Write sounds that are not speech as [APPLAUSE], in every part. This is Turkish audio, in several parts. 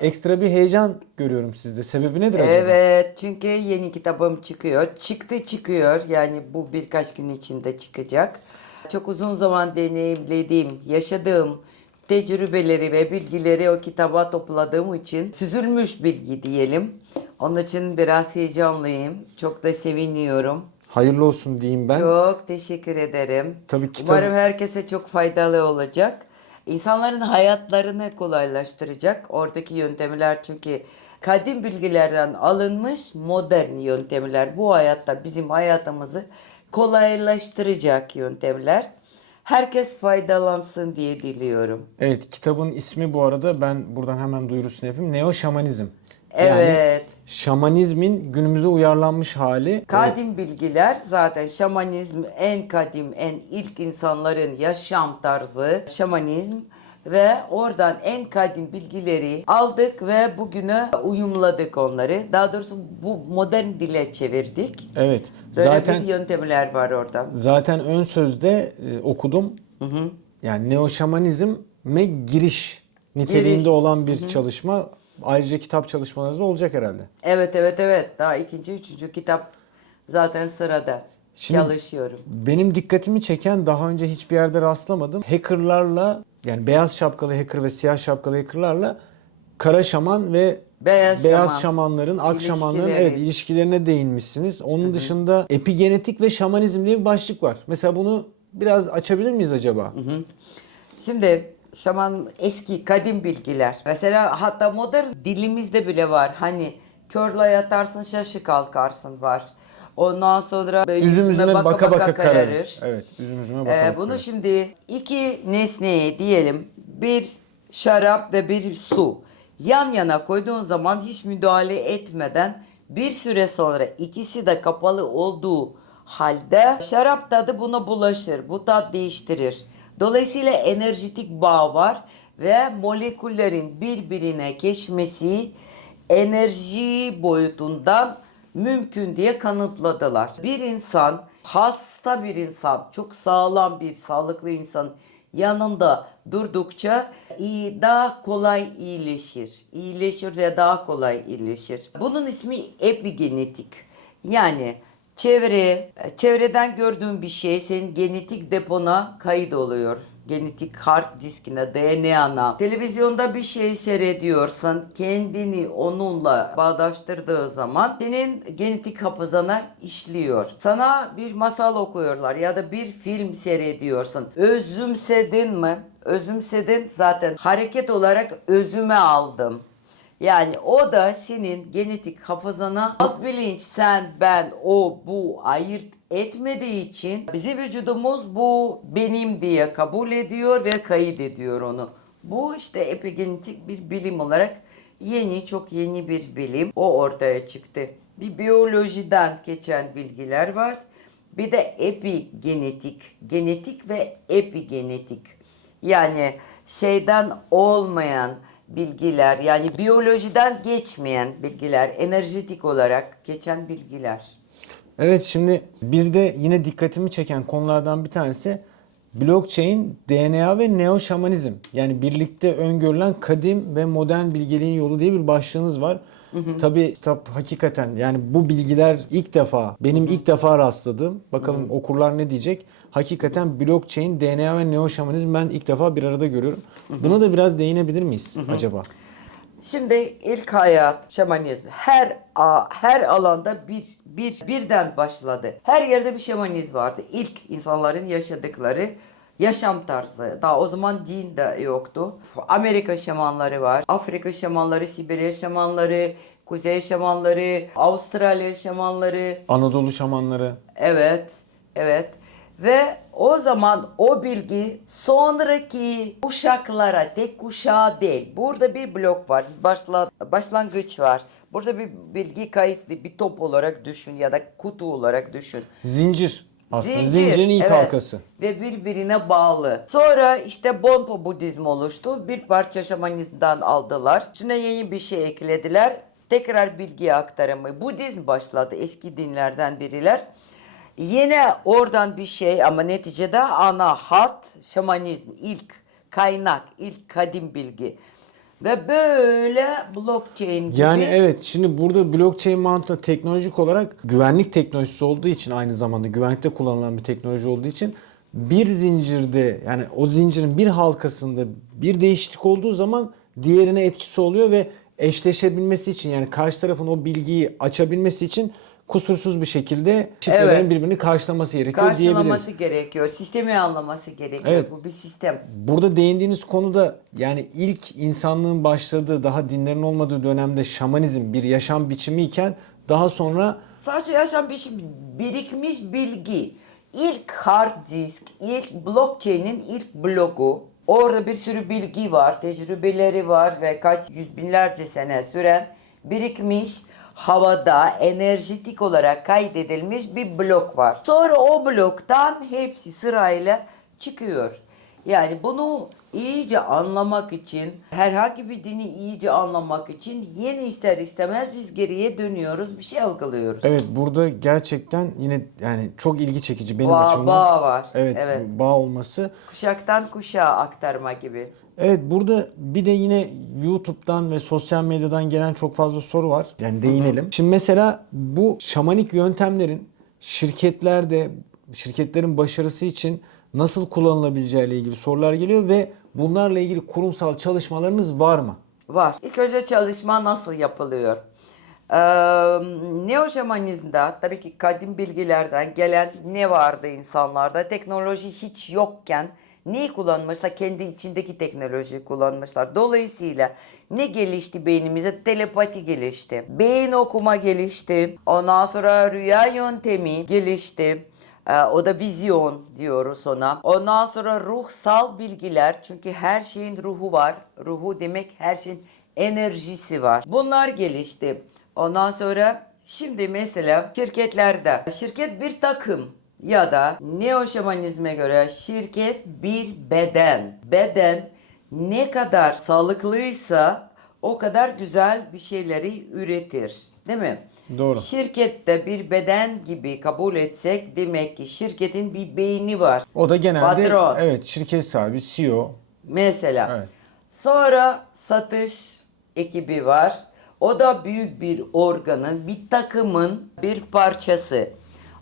ekstra bir heyecan görüyorum sizde. Sebebi nedir acaba? Evet çünkü yeni kitabım çıkıyor. Çıktı çıkıyor yani bu birkaç gün içinde çıkacak. Çok uzun zaman deneyimlediğim, yaşadığım tecrübeleri ve bilgileri o kitaba topladığım için süzülmüş bilgi diyelim. Onun için biraz heyecanlıyım. Çok da seviniyorum. Hayırlı olsun diyeyim ben. Çok teşekkür ederim. Tabii kitap- Umarım herkese çok faydalı olacak. İnsanların hayatlarını kolaylaştıracak. Oradaki yöntemler çünkü kadim bilgilerden alınmış modern yöntemler. Bu hayatta bizim hayatımızı kolaylaştıracak yöntemler. Herkes faydalansın diye diliyorum. Evet kitabın ismi bu arada ben buradan hemen duyurusunu yapayım. Neo Şamanizm. Evet. şamanizmin günümüze uyarlanmış hali. Kadim bilgiler zaten şamanizm en kadim, en ilk insanların yaşam tarzı şamanizm ve oradan en kadim bilgileri aldık ve bugüne uyumladık onları. Daha doğrusu bu modern dile çevirdik. Evet. Böyle zaten bir yöntemler var orada. zaten ön sözde e, okudum. Yani neo şamanizme giriş niteliğinde Giriş. olan bir çalışma. Ayrıca kitap çalışmalarınız da olacak herhalde. Evet evet evet. Daha ikinci, üçüncü kitap zaten sırada. Şimdi- Çalışıyorum. Benim dikkatimi çeken daha önce hiçbir yerde rastlamadım. Hackerlarla yani beyaz şapkalı hacker ve siyah şapkalı hackerlarla kara şaman ve Beyaz şaman. şamanların, ak şamanların İlişkileri. evet ilişkilerine değinmişsiniz. Onun dışında epigenetik ve şamanizm diye bir başlık var. Mesela bunu biraz açabilir miyiz acaba? Şimdi şaman eski kadim bilgiler. Mesela hatta modern dilimizde bile var. Hani körle yatarsın şaşı kalkarsın var. Ondan sonra Üzüm üzüme baka baka, kararır. kararır. Evet, üzüm üzüme baka Ee, baka bunu kararır. şimdi iki nesneye diyelim bir şarap ve bir su yan yana koyduğun zaman hiç müdahale etmeden bir süre sonra ikisi de kapalı olduğu halde şarap tadı buna bulaşır. Bu tat değiştirir. Dolayısıyla enerjitik bağ var ve moleküllerin birbirine geçmesi enerji boyutundan mümkün diye kanıtladılar. Bir insan hasta bir insan, çok sağlam bir sağlıklı insan yanında durdukça iyi, daha kolay iyileşir. İyileşir ve daha kolay iyileşir. Bunun ismi epigenetik. Yani çevre, çevreden gördüğün bir şey senin genetik depona kayıt oluyor genetik hard diskine, DNA'na. Televizyonda bir şey seyrediyorsan kendini onunla bağdaştırdığı zaman senin genetik hafızana işliyor. Sana bir masal okuyorlar ya da bir film seyrediyorsun. Özümsedin mi? Özümsedin zaten hareket olarak özüme aldım. Yani o da senin genetik hafızana alt bilinç sen, ben, o, bu ayırt etmediği için bizim vücudumuz bu benim diye kabul ediyor ve kayıt ediyor onu. Bu işte epigenetik bir bilim olarak yeni, çok yeni bir bilim. O ortaya çıktı. Bir biyolojiden geçen bilgiler var. Bir de epigenetik, genetik ve epigenetik. Yani şeyden olmayan bilgiler yani biyolojiden geçmeyen bilgiler, enerjetik olarak geçen bilgiler. Evet şimdi bir de yine dikkatimi çeken konulardan bir tanesi blockchain, DNA ve neo şamanizm. Yani birlikte öngörülen kadim ve modern bilgeliğin yolu diye bir başlığınız var. Tabii kitap hakikaten yani bu bilgiler ilk defa benim ilk defa rastladığım. Bakalım okurlar ne diyecek. Hakikaten blockchain, DNA ve neo şamanizm ben ilk defa bir arada görüyorum. Buna da biraz değinebilir miyiz acaba? Şimdi ilk hayat şamanizm her a- her alanda bir bir birden başladı. Her yerde bir şamanizm vardı. İlk insanların yaşadıkları yaşam tarzı. Daha o zaman din de yoktu. Amerika şamanları var. Afrika şamanları, Sibirya şamanları, Kuzey şamanları, Avustralya şamanları, Anadolu şamanları. Evet, evet. Ve o zaman o bilgi sonraki kuşaklara, tek kuşağa değil. Burada bir blok var, başla, başlangıç var. Burada bir bilgi kayıtlı bir top olarak düşün ya da kutu olarak düşün. Zincir. Aslında Zincir, zincirin ilk evet. halkası. Ve birbirine bağlı. Sonra işte Bonpo Budizmi oluştu. Bir parça şamanizmden aldılar. Üstüne yeni bir şey eklediler. Tekrar bilgi aktarımı. Budizm başladı. Eski dinlerden biriler. Yine oradan bir şey ama neticede ana hat şamanizm ilk kaynak, ilk kadim bilgi. Ve böyle blockchain gibi. Yani evet şimdi burada blockchain mantığı teknolojik olarak güvenlik teknolojisi olduğu için aynı zamanda güvenlikte kullanılan bir teknoloji olduğu için bir zincirde yani o zincirin bir halkasında bir değişiklik olduğu zaman diğerine etkisi oluyor ve eşleşebilmesi için yani karşı tarafın o bilgiyi açabilmesi için kusursuz bir şekilde şifrelerin Evet. birbirini karşılaması gerekiyor karşılaması diyebiliriz. gerekiyor. Sistemi anlaması gerekiyor. Evet. Bu bir sistem. Burada değindiğiniz konuda yani ilk insanlığın başladığı daha dinlerin olmadığı dönemde şamanizm bir yaşam biçimi iken daha sonra Sadece yaşam şey birikmiş bilgi. İlk hard disk, ilk blockchain'in ilk blogu. Orada bir sürü bilgi var, tecrübeleri var ve kaç yüz binlerce sene süren birikmiş havada enerjitik olarak kaydedilmiş bir blok var. Sonra o bloktan hepsi sırayla çıkıyor. Yani bunu iyice anlamak için, herhangi bir dini iyice anlamak için yeni ister istemez biz geriye dönüyoruz, bir şey algılıyoruz. evet burada gerçekten yine yani çok ilgi çekici benim Bağ- açımdan. bağ var. Evet, Evet. bağ olması. Kuşaktan kuşağa aktarma gibi. Evet burada bir de yine YouTube'dan ve sosyal medyadan gelen çok fazla soru var. Yani değinelim. Şimdi mesela bu şamanik yöntemlerin şirketlerde şirketlerin başarısı için nasıl kullanılabileceği ile ilgili sorular geliyor ve bunlarla ilgili kurumsal çalışmalarınız var mı? Var. İlk önce çalışma nasıl yapılıyor? Ee, Neoşamanizmde tabii ki kadim bilgilerden gelen ne vardı insanlarda? Teknoloji hiç yokken neyi kullanmışlar? Kendi içindeki teknolojiyi kullanmışlar. Dolayısıyla ne gelişti beynimize? Telepati gelişti. Beyin okuma gelişti. Ondan sonra rüya yöntemi gelişti. Ee, o da vizyon diyoruz ona. Ondan sonra ruhsal bilgiler çünkü her şeyin ruhu var. Ruhu demek her şeyin enerjisi var. Bunlar gelişti. Ondan sonra şimdi mesela şirketlerde şirket bir takım ya da neoşamanizme göre şirket bir beden. Beden ne kadar sağlıklıysa o kadar güzel bir şeyleri üretir. Değil mi? Doğru. Şirkette bir beden gibi kabul etsek demek ki şirketin bir beyni var. O da genelde Patron. evet şirket sahibi CEO. Mesela. Evet. Sonra satış ekibi var. O da büyük bir organın, bir takımın bir parçası.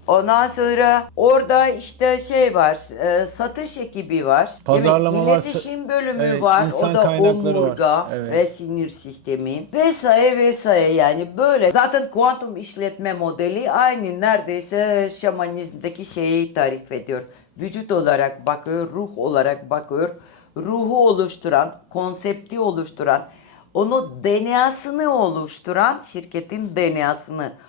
Ondan sonra orada işte şey var, e, satış ekibi var. Pazarlama var, iletişim bölümü evet, var. O da kaynakları var. omurga Evet. ve sinir sistemi vesaire vesaire yani böyle. Zaten kuantum işletme modeli aynı neredeyse şamanizmdeki şeyi tarif ediyor. Vücut olarak bakıyor, ruh olarak bakıyor. Ruhu oluşturan, konsepti oluşturan, onu DNA'sını oluşturan, şirketin DNA'sını oluşturan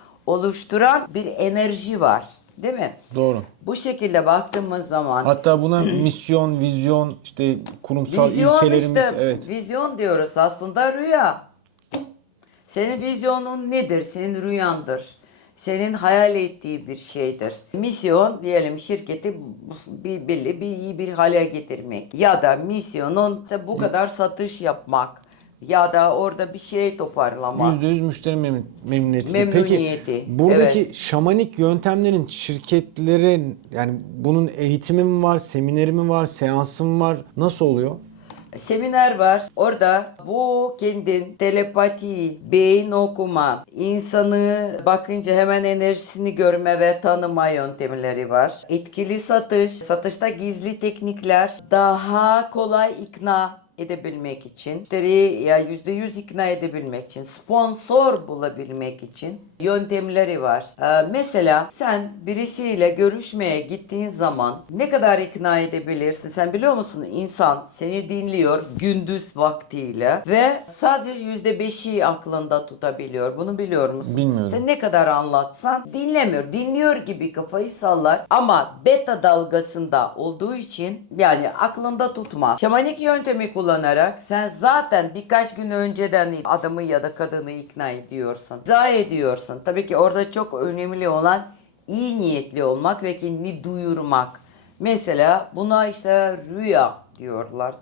bir enerji var. Değil mi? Doğru. Bu şekilde baktığımız zaman Hatta buna [CLEARS THROAT] misyon, vizyon, işte kurumsal Vizyon ilkelerimiz işte evet. vizyon diyoruz aslında rüya. Senin vizyonun nedir? Senin rüyandır. Senin hayal ettiği bir şeydir. Misyon diyelim şirketi bir belli bir iyi bir hale getirmek ya da misyonun işte bu kadar satış yapmak ya da orada bir şey toparlamak. %100 müşteri memnun, memnuniyeti. Memnuniyeti, Peki buradaki evet. şamanik yöntemlerin şirketlerin yani bunun eğitimi mi var, semineri mi var, seansı mı var? Nasıl oluyor? Seminer var. Orada bu kendin telepati, beyin okuma, insanı bakınca hemen enerjisini görme ve tanıma yöntemleri var. Etkili satış, satışta gizli teknikler, daha kolay ikna edebilmek için, müşteriyi ya %100 ikna edebilmek için, sponsor bulabilmek için yöntemleri var. Ee, mesela sen birisiyle görüşmeye gittiğin zaman ne kadar ikna edebilirsin? Sen biliyor musun insan seni dinliyor gündüz vaktiyle ve sadece %5'i aklında tutabiliyor. Bunu biliyor musun? Bilmiyorum. Sen ne kadar anlatsan dinlemiyor. Dinliyor gibi kafayı sallar ama beta dalgasında olduğu için yani aklında tutma. Şamanik yöntemi kullanarak sen zaten birkaç gün önceden adamı ya da kadını ikna ediyorsun. İzah ediyorsun. Tabii ki orada çok önemli olan iyi niyetli olmak ve kendini duyurmak. Mesela buna işte rüya diyorlar.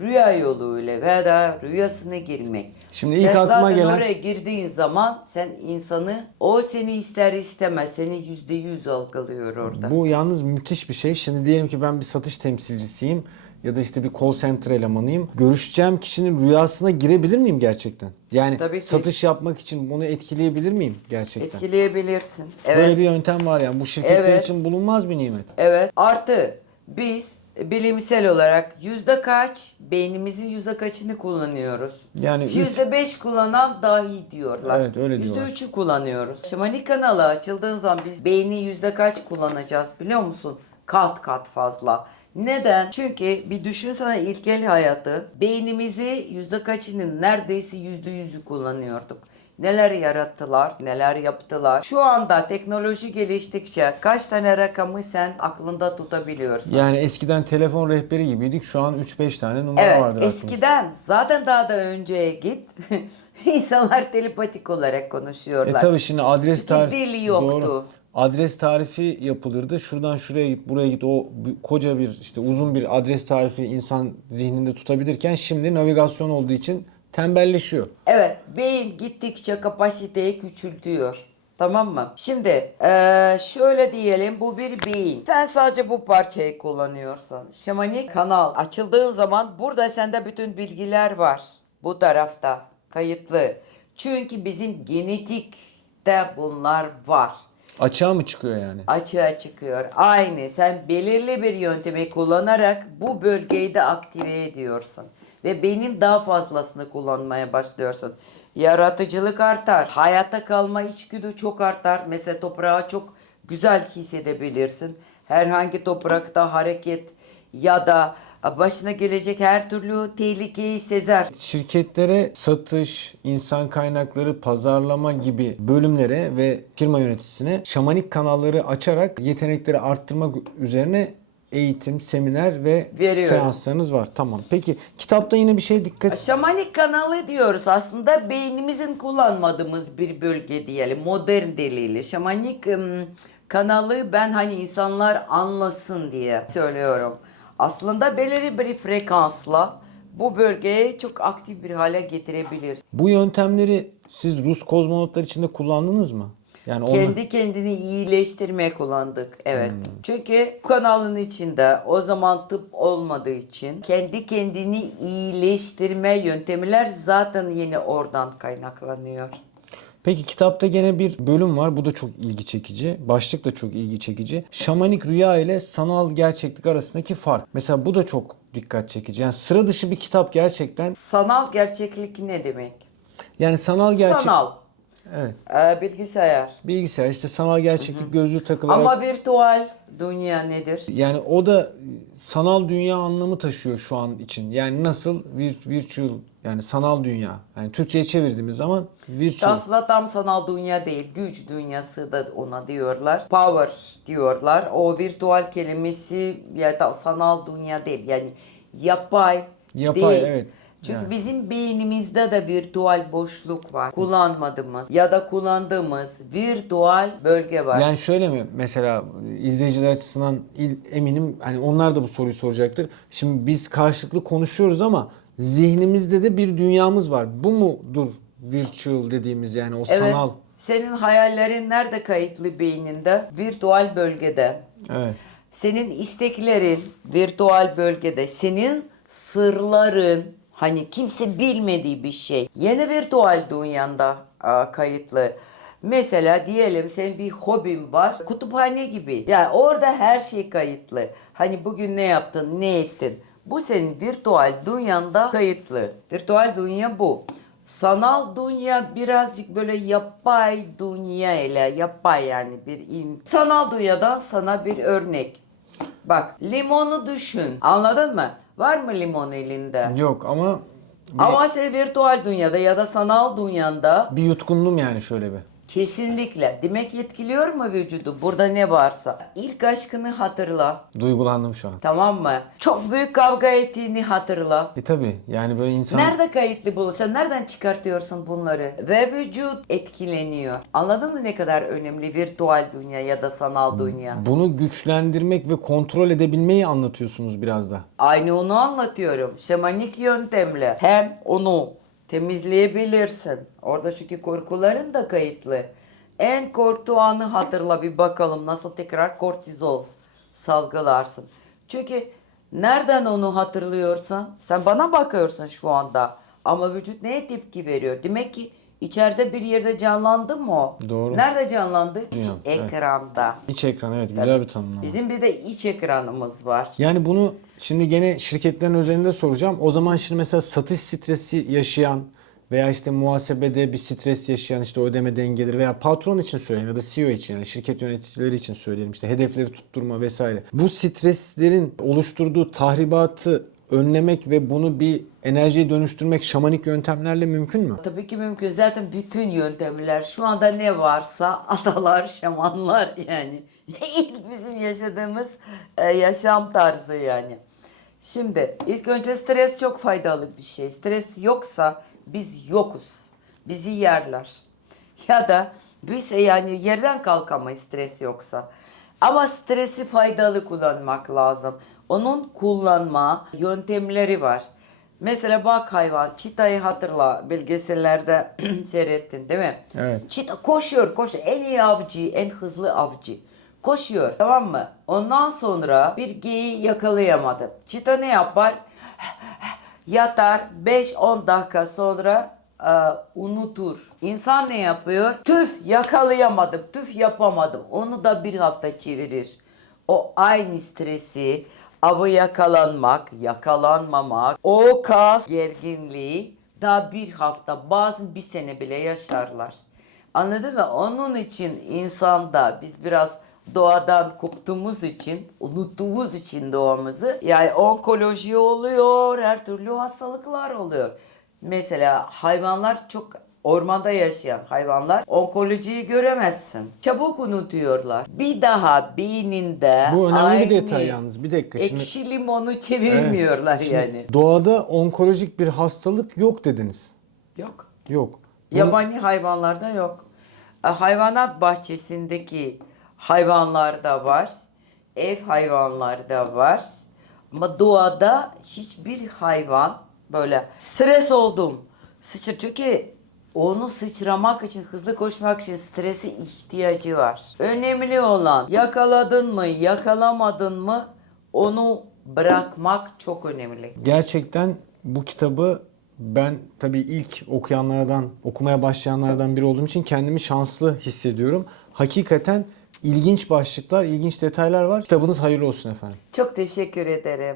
Rüya yoluyla veya rüyasına girmek. Şimdi ilk Sen aklıma zaten gelen- oraya girdiğin zaman sen insanı o seni ister istemez seni yüzde yüz algılıyor orada. Bu yalnız müthiş bir şey. Şimdi diyelim ki ben bir satış temsilcisiyim. Ya da işte bir call center elemanıyım. Görüşeceğim kişinin rüyasına girebilir miyim gerçekten? Yani Tabii ki. satış yapmak için bunu etkileyebilir miyim gerçekten? Etkileyebilirsin. Evet. Böyle bir yöntem var yani. Bu şirketler Evet. için bulunmaz bir nimet. Evet. Artı biz bilimsel olarak yüzde kaç beynimizin yüzde kaçını kullanıyoruz? Yani üç- yüzde beş kullanan dahi diyorlar. Evet, öyle diyorlar. Yüzde üçü kullanıyoruz. Şamanik kanalı açıldığın zaman biz beyni yüzde kaç kullanacağız biliyor musun? Kat kat fazla. Neden? Çünkü bir düşünsene ilkel hayatı beynimizi yüzde kaçının neredeyse yüzde yüzü kullanıyorduk. Neler yarattılar, neler yaptılar. Şu anda teknoloji geliştikçe kaç tane rakamı sen aklında tutabiliyorsun? Yani eskiden telefon rehberi gibiydik. Şu an 3-5 tane numara Evet, vardır eskiden zaten daha da önceye git. [LAUGHS] İnsanlar telepatik olarak E konuşuyorlar. tabi şimdi adres tarifi dil yoktu. Doğru. Adres tarifi yapılırdı. Şuradan şuraya git, buraya git. O koca bir işte uzun bir adres tarifi insan zihninde tutabilirken şimdi navigasyon olduğu için tembelleşiyor. Evet, beyin gittikçe kapasiteyi küçültüyor. Tamam mı? Şimdi eee, şöyle diyelim bu bir beyin. Sen sadece bu parçayı kullanıyorsan. Şamanik kanal açıldığın zaman burada sende bütün bilgiler var. Bu tarafta kayıtlı. Çünkü bizim genetikte bunlar var. Açığa mı çıkıyor yani? açığa çıkıyor. Aynı sen belirli bir yöntemi kullanarak bu bölgeyi de aktive ediyorsun. Ve benim daha fazlasını kullanmaya başlıyorsun. Yaratıcılık artar. Hayatta kalma içgüdü çok artar. Mesela toprağı çok güzel hissedebilirsin. Herhangi toprakta hareket ya da başına gelecek her türlü tehlikeyi sezer. Şirketlere satış, insan kaynakları, pazarlama gibi bölümlere ve firma yöneticisine şamanik kanalları açarak yetenekleri arttırmak üzerine eğitim, seminer ve Veriyorum. seanslarınız var. Tamam. Peki kitapta yine bir şey dikkat Şamanik kanalı diyoruz aslında beynimizin kullanmadığımız bir bölge diyelim modern diliyle. Şamanik kanalı ben hani insanlar anlasın diye söylüyorum. Aslında belirli bir frekansla bu bölgeyi çok aktif bir hale getirebilir. Bu yöntemleri siz Rus kozmonotlar içinde kullandınız mı? Yani onlar- Kendi kendini iyileştirmeye kullandık. Evet. Çünkü bu kanalın içinde o zaman tıp olmadığı için kendi kendini iyileştirme yöntemler zaten yine oradan kaynaklanıyor. Peki kitapta gene bir bölüm var. Bu da çok ilgi çekici. Başlık da çok ilgi çekici. Şamanik rüya ile sanal gerçeklik arasındaki fark. Mesela bu da çok dikkat çekici. Yani sıra dışı bir kitap gerçekten. Sanal gerçeklik ne demek? Yani sanal gerçek. Sanal. Evet. Ee, bilgisayar. Bilgisayar işte sanal gerçeklik gözlüğü takılarak. Ama virtual dünya nedir? Yani o da sanal dünya anlamı taşıyor şu an için. Yani nasıl vir- virtual yani sanal dünya. Yani Türkçe'ye çevirdiğimiz zaman virtual. Aslında tam sanal dünya değil, güç dünyası da ona diyorlar. Power diyorlar. O virtual kelimesi ya da sanal dünya değil. Yani yapay, Yapay, değil. evet. Çünkü Yani. bizim beynimizde de virtual boşluk var. Kullanmadığımız ya da kullandığımız virtual bölge var. Yani şöyle mi mesela izleyiciler açısından il- eminim hani onlar da bu soruyu soracaktır. Şimdi biz karşılıklı konuşuyoruz ama zihnimizde de bir dünyamız var. Bu mudur virtual dediğimiz yani o Evet. sanal? Senin hayallerin nerede kayıtlı beyninde? Virtual bölgede. Evet. Senin isteklerin virtual bölgede. Senin sırların hani kimse bilmediği bir şey. Yeni virtual dünyanda kayıtlı. Mesela diyelim senin bir hobin var. Kütüphane gibi. Yani orada her şey kayıtlı. Hani bugün ne yaptın, ne ettin. Bu senin virtual dünyanda kayıtlı. Virtual dünya bu. Sanal dünya birazcık böyle yapay dünya ile yapay yani bir in. Sanal dünyadan sana bir örnek. Bak limonu düşün. Anladın mı? Var mı limon elinde? Yok ama Ama sen virtual dünyada ya da sanal dünyanda bir yutkundum yani şöyle bir. Kesinlikle. Demek etkiliyor mu vücudu? Burada ne varsa. İlk aşkını hatırla. Duygulandım şu an. Tamam mı? Çok büyük kavga ettiğini hatırla. E tabi yani böyle insan Nerede kayıtlı bu? Sen nereden çıkartıyorsun bunları? Ve vücut etkileniyor. Anladın mı ne kadar önemli virtual dünya ya da sanal dünya? bunu güçlendirmek ve kontrol edebilmeyi anlatıyorsunuz biraz da. Aynı onu anlatıyorum. Şemanik yöntemle hem onu temizleyebilirsin. Orada çünkü korkuların da kayıtlı. En korktuğu anı hatırla bir bakalım nasıl tekrar kortizol salgılarsın. Çünkü Nereden onu hatırlıyorsan? Sen bana bakıyorsun şu anda. Ama vücut neye tepki veriyor? Demek ki içeride bir yerde canlandı mı o? Doğru. Nerede canlandı? İç Dünya, evet. ekranda. İç ekran evet güzel bir tanımlama. Bizim bir de iç ekranımız var. Yani bunu şimdi gene şirketlerin özelinde soracağım. O zaman şimdi mesela satış stresi yaşayan veya işte muhasebede bir stres yaşayan işte ödeme dengeleri veya patron için söyleyelim ya da CEO için yani şirket yöneticileri için söyleyelim işte hedefleri tutturma vesaire. Bu streslerin oluşturduğu tahribatı önlemek ve bunu bir enerjiye dönüştürmek şamanik yöntemlerle mümkün mü? Tabii ki mümkün. Zaten bütün yöntemler şu anda ne varsa [LAUGHS] atalar, şamanlar yani. [LAUGHS] İlk bizim yaşadığımız e, yaşam tarzı yani. Şimdi ilk önce stres çok faydalı bir şey. Stres yoksa biz yokuz. Bizi yerler. [LAUGHS] Ya da biz e, yani yerden kalkamayız stres yoksa. Ama stresi faydalı kullanmak lazım. Onun kullanma yöntemleri var. Mesela bak hayvan, çitayı hatırla belgesellerde [CLEARS THROAT] seyrettin değil mi? Evet. Çita koşuyor, koşuyor. En iyi avcı, en hızlı avcı. Koşuyor tamam mı? Ondan sonra bir geyiği yakalayamadı. Çita ne yapar? [CLEARS THROAT] Yatar 5-10 dakika sonra e, unutur. İnsan ne yapıyor? Tüf yakalayamadım, tüf yapamadım. Onu da bir hafta çevirir. O aynı stresi, avı yakalanmak, yakalanmamak, o kas gerginliği daha bir hafta, bazen bir sene bile yaşarlar. Anladın mı? Onun için insanda biz biraz doğadan koptuğumuz için, unuttuğumuz için doğamızı yani onkoloji oluyor, her türlü hastalıklar oluyor. Mesela hayvanlar çok ormanda yaşayan hayvanlar onkolojiyi göremezsin. Çabuk unutuyorlar. Bir daha beyninde Bu önemli aynı bir detay yalnız. Bir dakika şimdi. Ekşi limonu çevirmiyorlar Şimdi yani. Doğada onkolojik bir hastalık yok dediniz. Yok. Yok. Bunu- Yabani hayvanlarda yok. E, Hayvanat bahçesindeki hayvanlarda var. Ev hayvanlarda var. Ama doğada hiçbir hayvan böyle stres oldum. Sıçır çünkü onu sıçramak için, hızlı koşmak için strese ihtiyacı var. Önemli olan yakaladın mı, yakalamadın mı onu bırakmak çok önemli. Gerçekten bu kitabı ben tabii ilk okuyanlardan, okumaya başlayanlardan biri olduğum için kendimi şanslı hissediyorum. Hakikaten ilginç başlıklar, ilginç detaylar var. Kitabınız hayırlı olsun efendim. Çok teşekkür ederim.